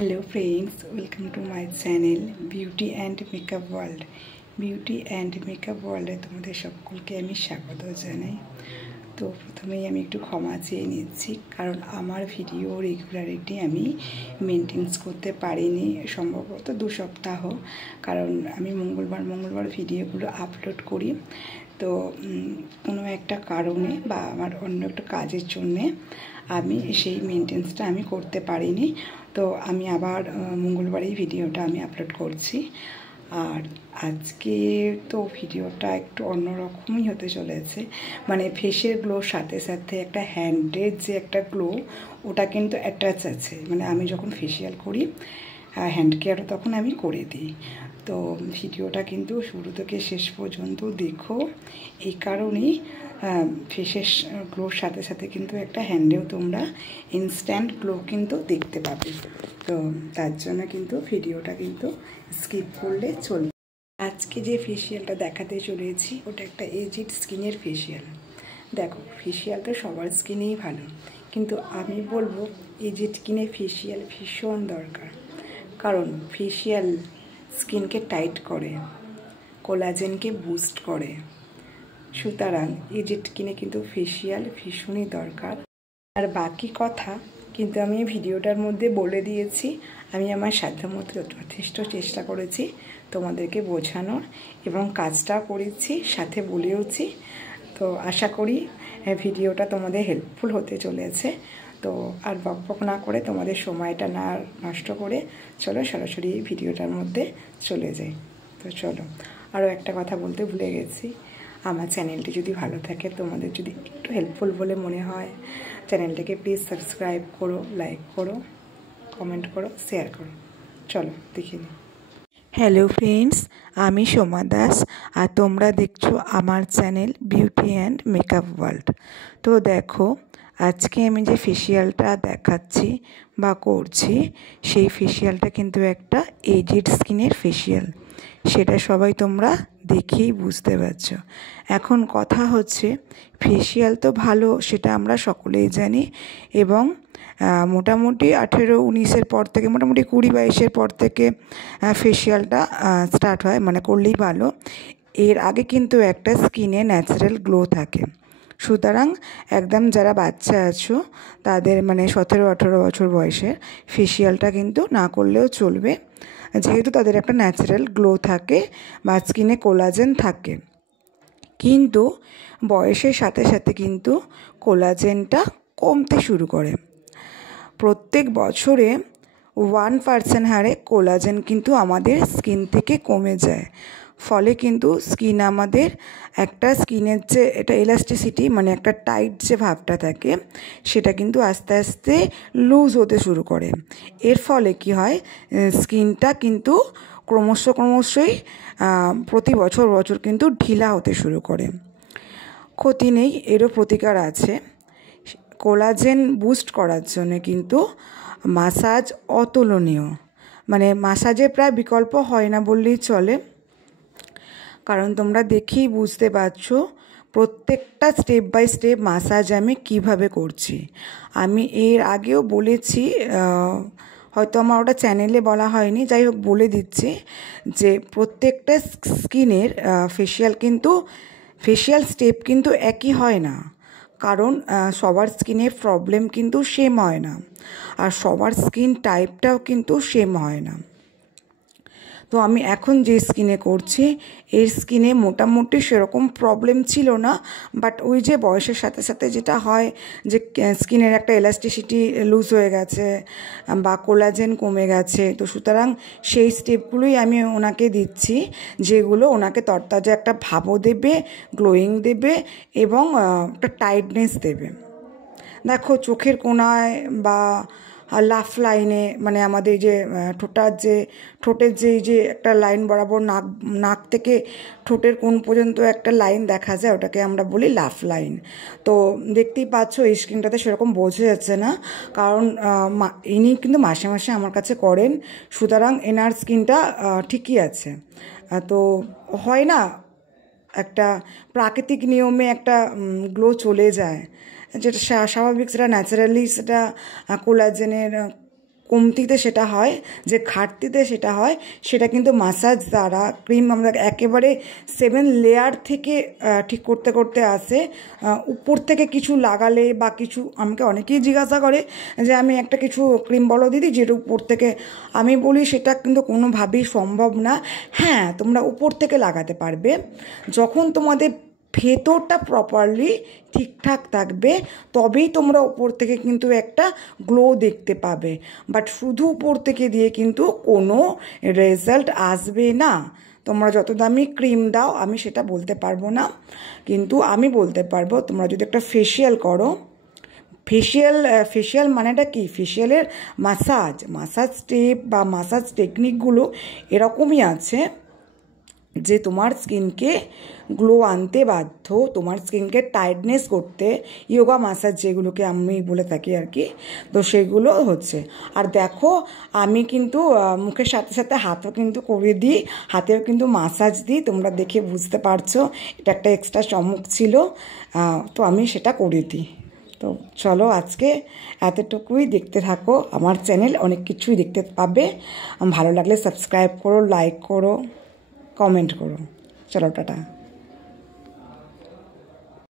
Hello friends, welcome to my channel Beauty and Makeup World. Beauty and Makeup World তোমাদের সকলকে আমি স্বাগত জানাই। তো প্রথমেই আমি একটু ক্ষমা চেয়ে নিচ্ছি, কারণ আমার ভিডিও রেগুলারিটি আমি মেনটেন্স করতে পারিনি সম্ভবত 2 সপ্তাহ, কারণ আমি মঙ্গলবার ভিডিওগুলো আপলোড করি। তো কোনো একটা কারণে বা আমার অন্য একটা কাজের জন্যে আমি সেই মেনটেন্সটা আমি করতে পারিনি। তো আমি আবার মঙ্গলবারেই ভিডিওটা আমি আপলোড করছি। আর আজকে তো ভিডিওটা একটু অন্যরকমই হতে চলেছে, মানে ফেসের গ্লোর সাথে সাথে একটা হ্যান্ডের যে একটা গ্লো ওটা কিন্তু অ্যাটাচ আছে। মানে আমি যখন ফেসিয়াল করি হ্যান্ড কেয়ারও তখন আমি করে দিই। তো ভিডিওটা কিন্তু শুরু থেকে শেষ পর্যন্ত দেখো, এই কারণেই ফেসের গ্লোর সাথে সাথে কিন্তু একটা হ্যান্ডেও তোমরা ইনস্ট্যান্ট গ্লো কিন্তু দেখতে পাবে। তো তার জন্য কিন্তু ভিডিওটা কিন্তু স্কিপ করলে চলবে। আজকে যে ফেসিয়ালটা দেখাতে চলেছি ওটা একটা এজিড স্কিনের ফেসিয়াল। দেখো, ফেসিয়াল তো সবার স্কিনেই ভালো, কিন্তু আমি বলবো এজিড স্কিনে ফেসিয়াল ভীষণ দরকার। কারণ ফেসিয়াল স্কিনকে টাইট করে, কোলাজেনকে বুস্ট করে। সুতরাং এজিড স্কিনে কিন্তু ফেসিয়াল ভীষণই দরকার। আর বাকি কথা কিন্তু আমি ভিডিওটার মধ্যে বলে দিয়েছি। আমি আমার সাধ্যমতো যথেষ্ট চেষ্টা করেছি তোমাদেরকে বোঝানোর, এবং কাজটা করেছি, সাথে বলেওছি। তো আশা করি ভিডিওটা তোমাদের হেল্পফুল হতে চলেছে। তো আর বকবক না করে, তোমাদের সময়টা না নষ্ট করে চলো সরাসরি এই ভিডিওটার মধ্যে চলে যাই। তো চলো, আরও একটা কথা বলতে ভুলে গেছি। আমার চ্যানেলটি যদি ভালো থাকে, তোমাদের যদি একটু হেল্পফুল বলে মনে হয়, চ্যানেলটাকে প্লিজ সাবস্ক্রাইব করো, লাইক করো, কমেন্ট করো, শেয়ার করো। চলো দেখে নিই। হ্যালো ফ্রেন্ডস, আমি সোমা দাস, আর তোমরা দেখছো আমার channel beauty and makeup world. তো দেখো, আজকে আমি যে ফেসিয়ালটা দেখাচ্ছি বা করছি, সেই ফেসিয়ালটা কিন্তু একটা এজিড স্কিনের ফেসিয়াল। সেটা সবাই তোমরা দেখেই বুঝতে পারছো। এখন কথা হচ্ছে, ফেসিয়াল তো ভালো, সেটা আমরা সকলেই জানি, এবং মোটামুটি 18-19-এর পর থেকে, মোটামুটি 20-22-এর পর থেকে ফেসিয়ালটা স্টার্ট হয়, মানে করলেই ভালো। এর আগে কিন্তু একটা স্কিনে ন্যাচারাল গ্লো থাকে। সুতরাং একদম যারা বাচ্চা আছো তাদের, মানে 17-18 বছর বয়সের, ফেসিয়ালটা কিন্তু না করলেও চলবে, যেহেতু তাদের একটা ন্যাচারাল গ্লো থাকে বা স্কিনে কোলাজেন থাকে। কিন্তু বয়সের সাথে সাথে কিন্তু কোলাজেনটা কমতে শুরু করে। প্রত্যেক বছরে 1% হারে কোলাজেন কিন্তু আমাদের স্কিন থেকে কমে যায়। ফলে কিন্তু স্কিন আমাদের একটা স্কিনের যে এটা ইলাস্টিসিটি, মানে একটা টাইট যে ভাবটা থাকে, সেটা কিন্তু আস্তে আস্তে লুজ হতে শুরু করে। এর ফলে কি হয়, স্কিনটা কিন্তু ক্রমশই প্রতি বছর কিন্তু ঢিলা হতে শুরু করে। ক্ষতি নেই, এরও প্রতিকার আছে। কোলাজেন বুস্ট করার জন্য কিন্তু মাসাজ অতুলনীয়, মানে মাসাজের প্রায় বিকল্প হয় না বললেই চলে। কারণ তোমরা দেখেই বুঝতে পারছো প্রত্যেকটা স্টেপ বাই স্টেপ মাসাজ আমি কিভাবে করছি। আমি এর আগেও বলেছি, হয়তো আমার ওটা চ্যানেলে বলা হয়নি, যাই হোক বলে দিচ্ছি যে প্রত্যেকটা স্কিনের ফেসিয়াল স্টেপ কিন্তু একই হয় না। কারণ সবার স্কিনের প্রবলেম কিন্তু সেম হয় না, আর সবার স্কিন টাইপটাও কিন্তু সেম হয় না। তো আমি এখন যে স্কিনে করছি, এর স্কিনে মোটামুটি সেরকম প্রবলেম ছিল না, বাট ওই যে বয়সের সাথে সাথে যেটা হয়, যে স্কিনের একটা এলাস্টিসিটি লুজ হয়ে গেছে বা কোলাজেন কমে গেছে। তো সুতরাং সেই স্টেপগুলোই আমি ওনাকে দিচ্ছি, যেগুলো ওনাকে তরতাজা একটা ভাবও দেবে, গ্লোয়িং দেবে, এবং একটা টাইটনেস দেবে। দেখো, চোখের কোণায় বা লাফ লাইনে, মানে আমাদের যে ঠোঁটের যে একটা লাইন বরাবর, নাক থেকে ঠোঁটের কোণ পর্যন্ত একটা লাইন দেখা যায়, ওটাকে আমরা বলি লাফ লাইন। তো দেখতেই পাচ্ছ এই স্কিনটাতে সেরকম বোঝা যাচ্ছে না, কারণ ইনি কিন্তু মাসে মাসে আমার কাছে করেন। সুতরাং এনার স্কিনটা ঠিকই আছে। তো হয় না, একটা প্রাকৃতিক নিয়মে একটা গ্লো চলে যায়, যেটা স্বাভাবিক, সেটা ন্যাচারালি, সেটা কমতিতে সেটা হয়, যে ঘাটতিতে সেটা হয়, সেটা কিন্তু মাসাজ দ্বারা ক্রিম আমরা একেবারে 7 লেয়ার থেকে ঠিক করতে করতে আসে। উপর থেকে কিছু লাগালে বা কিছু, আমাকে অনেকেই জিজ্ঞাসা করে যে আমি একটা কিছু ক্রিম বলো দিদি যেটা উপর থেকে, আমি বলি সেটা কিন্তু কোনোভাবেই সম্ভব না। হ্যাঁ, তোমরা উপর থেকে লাগাতে পারবে যখন তোমাদের ভেতরটা প্রপারলি ঠিকঠাক থাকবে, তবেই তোমরা উপর থেকে কিন্তু একটা গ্লো দেখতে পাবে। বাট শুধু উপর থেকে দিয়ে কিন্তু কোনো রেজাল্ট আসবে না। তোমরা যত দামি ক্রিম দাও আমি সেটা বলতে পারবো না, কিন্তু আমি বলতে পারবো তোমরা যদি একটা ফেসিয়াল করো, ফেসিয়াল মানেটা কি, ফেসিয়ালের মাসাজ স্টেপ বা মাসাজ টেকনিকগুলো এরকমই আছে যে তোমার স্কিনকে গ্লো আনতে বাধ্য, তোমার স্কিনকে টাইটনেস করতে, ইয়োগা মাসাজ যেগুলোকে আমি বলে থাকি আর কি, তো সেগুলো হচ্ছে। আর দেখো আমি কিন্তু মুখের সাথে সাথে হাতও কিন্তু করে দিই, হাতেও কিন্তু মাসাজ দিই, তোমরা দেখে বুঝতে পারছো এটা একটা এক্সট্রা চমক ছিল, তো আমি সেটা করে দিই। তো চলো আজকে এতটুকুই, দেখতে থাকো আমার চ্যানেল, অনেক কিছুই দেখতে পাবে। ভালো লাগলে সাবস্ক্রাইব করো, লাইক করো, কমেন্ট করো। চলো টাটা।